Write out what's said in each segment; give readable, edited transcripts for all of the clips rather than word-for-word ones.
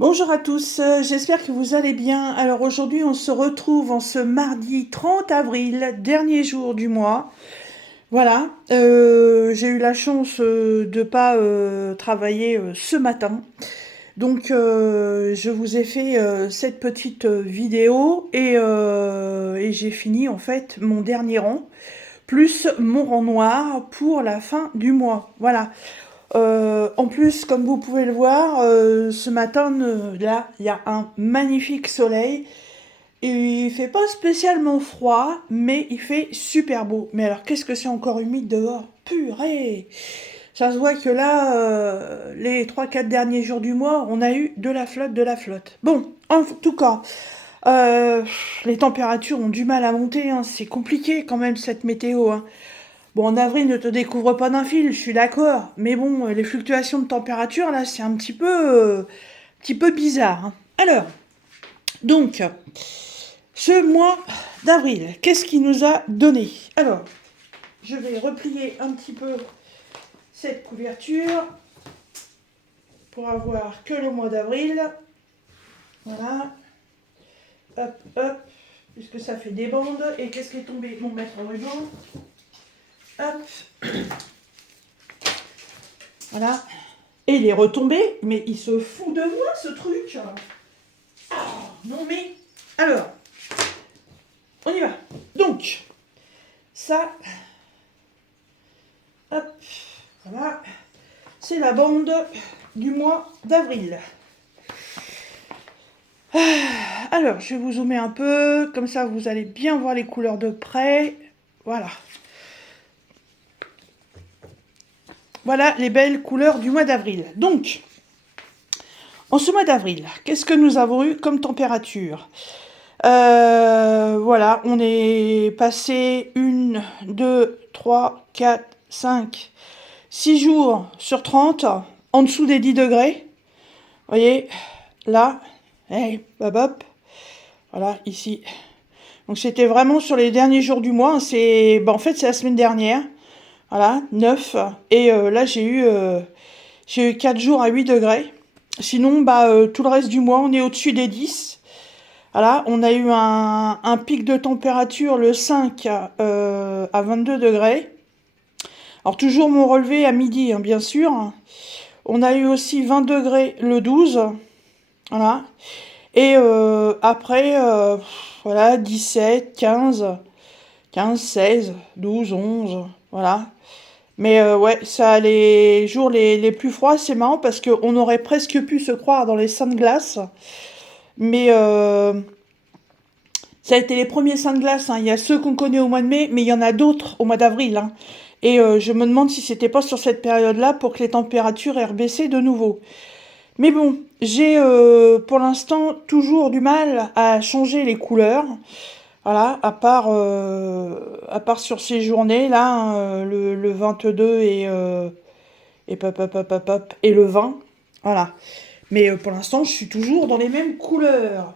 Bonjour à tous, j'espère que vous allez bien. Alors aujourd'hui, on se retrouve en ce mardi 30 avril, dernier jour du mois. Voilà, j'ai eu la chance de pas travailler ce matin. Donc je vous ai fait cette petite vidéo et j'ai fini en fait mon dernier rang, plus mon rang noir pour la fin du mois. Voilà. En plus, comme vous pouvez le voir, ce matin, là, il y a un magnifique soleil. Et il fait pas spécialement froid, mais il fait super beau. Mais alors, qu'est-ce que c'est encore humide dehors? Purée! Ça se voit que là, les 3-4 derniers jours du mois, on a eu de la flotte, de la flotte. Bon, en tout cas, euh, les températures ont du mal à monter, hein. C'est compliqué quand même cette météo, hein. Bon, en avril, ne te découvre pas d'un fil, je suis d'accord. Mais bon, les fluctuations de température, là, c'est un petit peu bizarre, hein. Alors, donc, ce mois d'avril, qu'est-ce qu'il nous a donné? Alors, je vais replier un petit peu cette couverture pour avoir que le mois d'avril. Voilà. Hop, hop, puisque ça fait des bandes. Et qu'est-ce qui est tombé? Mon maître ruban. Hop. Voilà. Et il est retombé, mais il se fout de moi, ce truc. Oh, non mais... Alors, on y va. Donc, ça... Hop, voilà. C'est la bande du mois d'avril. Alors, je vais vous zoomer un peu, comme ça vous allez bien voir les couleurs de près. Voilà. Voilà les belles couleurs du mois d'avril. Donc, en ce mois d'avril, qu'est-ce que nous avons eu comme température? Voilà, on est passé 1, 2, 3, 4, 5, 6 jours sur 30, en dessous des 10 degrés. Vous voyez, là, hey, hop, hop, voilà, ici. Donc c'était vraiment sur les derniers jours du mois, en fait c'est la semaine dernière, voilà, 9, et là j'ai eu 4 jours à 8 degrés. Sinon, tout le reste du mois, on est au-dessus des 10. Voilà, on a eu un pic de température le 5 à 22 degrés. Alors toujours mon relevé à midi, hein, bien sûr. On a eu aussi 20 degrés le 12. Voilà. Et après, voilà, 17, 15, 16, 12, 11. Voilà. Mais ouais, ça, les jours les plus froids, c'est marrant parce qu'on aurait presque pu se croire dans les seins de glace. Mais ça a été les premiers seins de glace, hein. Il y a ceux qu'on connaît au mois de mai, mais il y en a d'autres au mois d'avril, hein. Et je me demande si c'était pas sur cette période-là pour que les températures aient rebaissé de nouveau. Mais bon, j'ai pour l'instant toujours du mal à changer les couleurs. Voilà, à part sur ces journées-là, hein, le 22 et pop, pop, pop, pop, pop, et le 20. Voilà. Mais pour l'instant, je suis toujours dans les mêmes couleurs.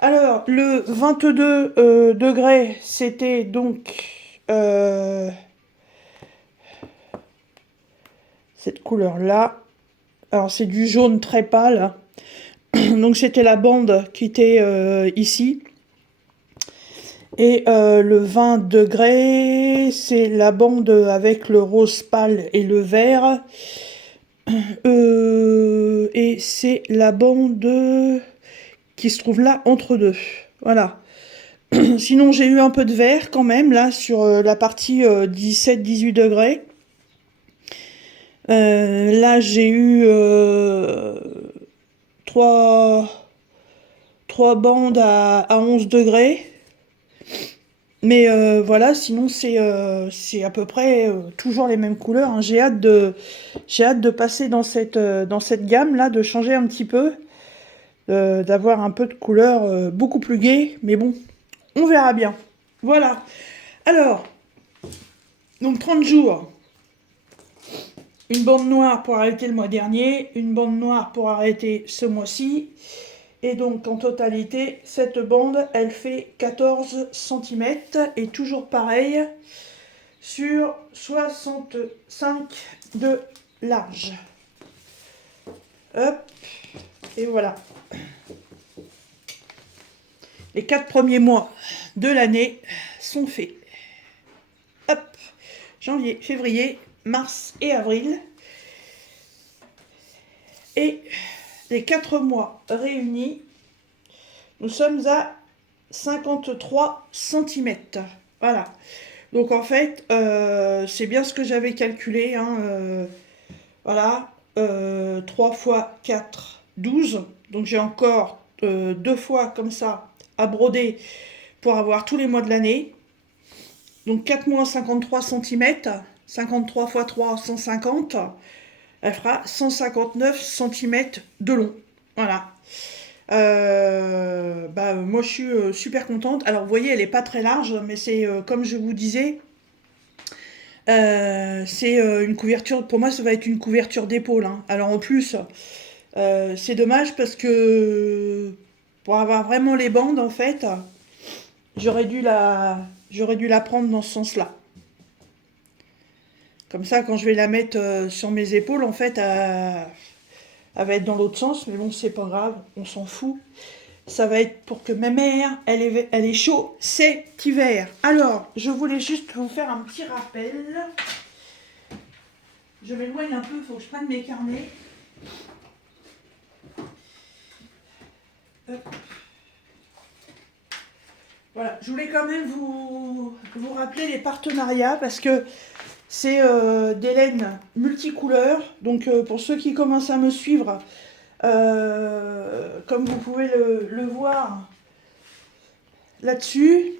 Alors, le 22 degrés, c'était donc cette couleur-là. Alors, c'est du jaune très pâle. Donc, c'était la bande qui était ici. Et le 20 degrés, c'est la bande avec le rose pâle et le vert. Et c'est la bande qui se trouve là entre deux. Voilà. Sinon, j'ai eu un peu de vert quand même, là, sur la partie 17-18 degrés. Là, j'ai eu trois, trois bandes à 11 degrés. Mais voilà, sinon, c'est à peu près toujours les mêmes couleurs, hein. J'ai hâte de passer dans cette gamme-là, de changer un petit peu, d'avoir un peu de couleurs beaucoup plus gaies. Mais bon, on verra bien. Voilà. Alors, donc 30 jours. Une bande noire pour arrêter le mois dernier, une bande noire pour arrêter ce mois-ci. Et donc en totalité, cette bande, elle fait 14 cm et toujours pareil sur 65 de large. Hop, et voilà. Les 4 premiers mois de l'année sont faits. Hop, janvier, février, mars et avril. Et les 4 mois réunis, nous sommes à 53 cm. Voilà. Donc en fait, c'est bien ce que j'avais calculé. Hein, voilà. 3 fois 4, 12. Donc j'ai encore 2 fois comme ça à broder pour avoir tous les mois de l'année. Donc 4 mois, 53 cm. 53 fois 3, 150. Elle fera 159 cm de long. Voilà. Moi je suis super contente. Alors vous voyez, elle n'est pas très large, mais c'est comme je vous disais, c'est une couverture. Pour moi, ça va être une couverture d'épaule. Hein. Alors en plus, c'est dommage parce que pour avoir vraiment les bandes, en fait, j'aurais dû la prendre dans ce sens-là. Comme ça, quand je vais la mettre sur mes épaules, en fait, elle va être dans l'autre sens, mais bon, c'est pas grave, on s'en fout. Ça va être pour que ma mère, elle est chaud cet hiver. Alors, je voulais juste vous faire un petit rappel. Je m'éloigne un peu, il faut que je prenne mes carnets. Hop. Voilà, je voulais quand même vous rappeler les partenariats parce que c'est des laines multicouleurs. Donc pour ceux qui commencent à me suivre, comme vous pouvez le voir là-dessus,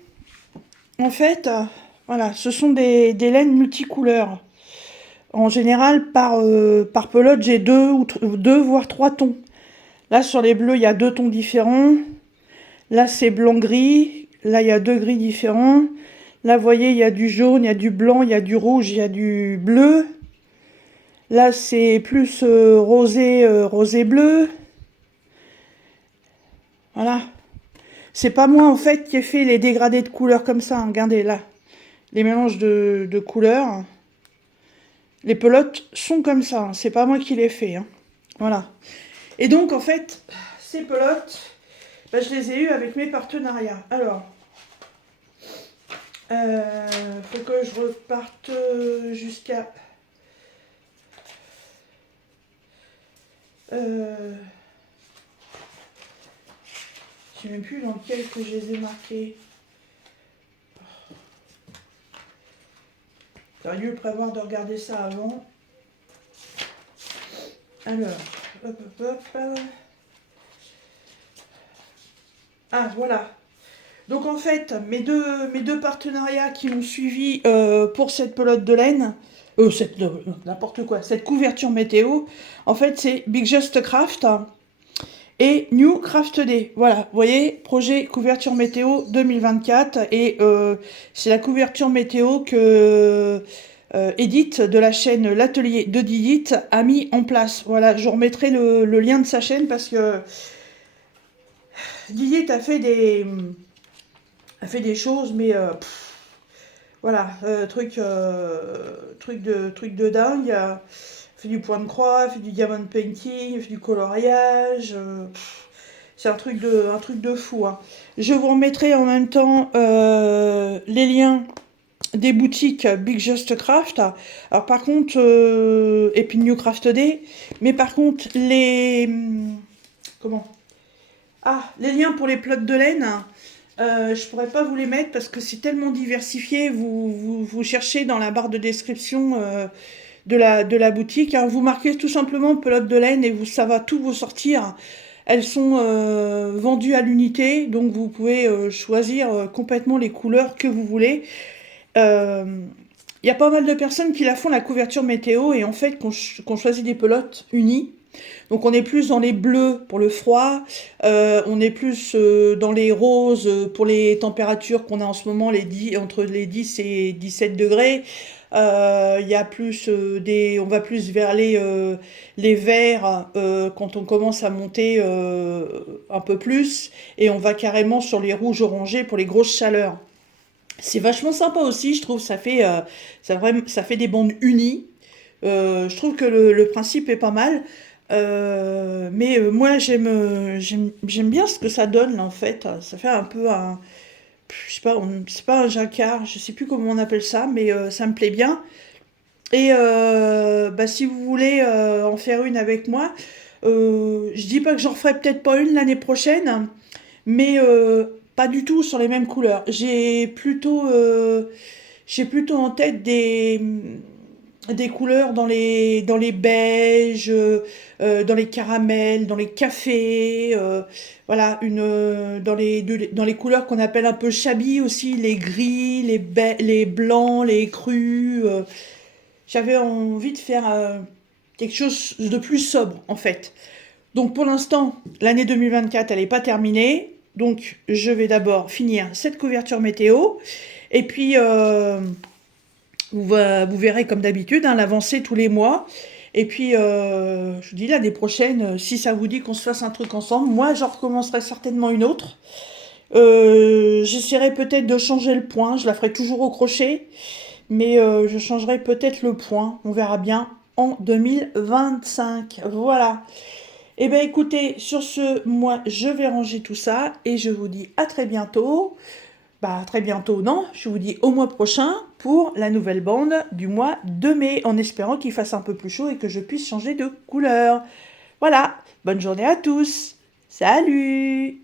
en fait, voilà, ce sont des laines multicouleurs. En général, par pelote, j'ai deux voire 3 tons. Là, sur les bleus, il y a 2 tons différents. Là, c'est blanc-gris. Là, il y a 2 gris différents. Là, vous voyez, il y a du jaune, il y a du blanc, il y a du rouge, il y a du bleu. Là, c'est plus rosé-bleu. Voilà. C'est pas moi, en fait, qui ai fait les dégradés de couleurs comme ça. Hein. Regardez, là. Les mélanges de couleurs. Les pelotes sont comme ça. Hein. C'est pas moi qui les fait. Hein. Voilà. Et donc, en fait, ces pelotes, je les ai eues avec mes partenariats. Alors, faut que je reparte jusqu'à... je sais même plus dans lequel que je les ai marqués. J'aurais dû prévoir de regarder ça avant. Alors, hop, hop, hop. Ah, voilà. Donc en fait, mes deux partenariats qui m'ont suivi pour cette pelote de laine, n'importe quoi, cette couverture météo, en fait c'est Big Just Craft et New Craft Day. Voilà, vous voyez, projet couverture météo 2024 et c'est la couverture météo que Edith de la chaîne L'Atelier de Didit a mis en place. Voilà, je vous remettrai le lien de sa chaîne parce que Didit a fait des choses, mais voilà, truc de dingue. Elle fait du point de croix, elle fait du diamond painting, elle fait du coloriage. C'est un truc de fou. Hein. Je vous remettrai en même temps les liens des boutiques Big Just Craft. Alors par contre, et puis New Craft Day, mais par contre comment? Ah, les liens pour les pelotes de laine. Je pourrais pas vous les mettre parce que c'est tellement diversifié. Vous cherchez dans la barre de description de la boutique. Hein. Vous marquez tout simplement pelote de laine et ça va tout vous sortir. Elles sont vendues à l'unité, donc vous pouvez choisir complètement les couleurs que vous voulez. Il y a pas mal de personnes qui la font la couverture météo et en fait qu'on choisit des pelotes unies. Donc on est plus dans les bleus pour le froid, on est plus dans les roses pour les températures qu'on a en ce moment, entre les 10 et 17 degrés. Il y a plus on va plus vers les verts quand on commence à monter un peu plus, et on va carrément sur les rouges orangés pour les grosses chaleurs. C'est vachement sympa aussi, je trouve, ça fait des bandes unies. Je trouve que le principe est pas mal. Mais moi, j'aime bien ce que ça donne, là, en fait. Ça fait un peu un... Je sais pas, c'est pas un jacquard, je sais plus comment on appelle ça, mais ça me plaît bien. Et bah, si vous voulez en faire une avec moi, je dis pas que j'en ferai peut-être pas une l'année prochaine, mais pas du tout sur les mêmes couleurs. J'ai plutôt en tête des couleurs dans les beiges, dans les caramels, dans les cafés, voilà, dans les couleurs qu'on appelle un peu shabby aussi, les gris, les blancs, les crus. J'avais envie de faire quelque chose de plus sobre en fait. Donc pour l'instant, l'année 2024, elle n'est pas terminée. Donc je vais d'abord finir cette couverture météo. Et puis vous verrez comme d'habitude, hein, l'avancée tous les mois. Et puis je vous dis l'année prochaine, si ça vous dit qu'on se fasse un truc ensemble, moi j'en recommencerai certainement une autre. J'essaierai peut-être de changer le point, je la ferai toujours au crochet, mais je changerai peut-être le point, on verra bien en 2025. Voilà. Eh bien écoutez, sur ce, moi je vais ranger tout ça et je vous dis à très bientôt. Bah à très bientôt, non, je vous dis au mois prochain pour la nouvelle bande du mois de mai, en espérant qu'il fasse un peu plus chaud et que je puisse changer de couleur. Voilà, bonne journée à tous. Salut!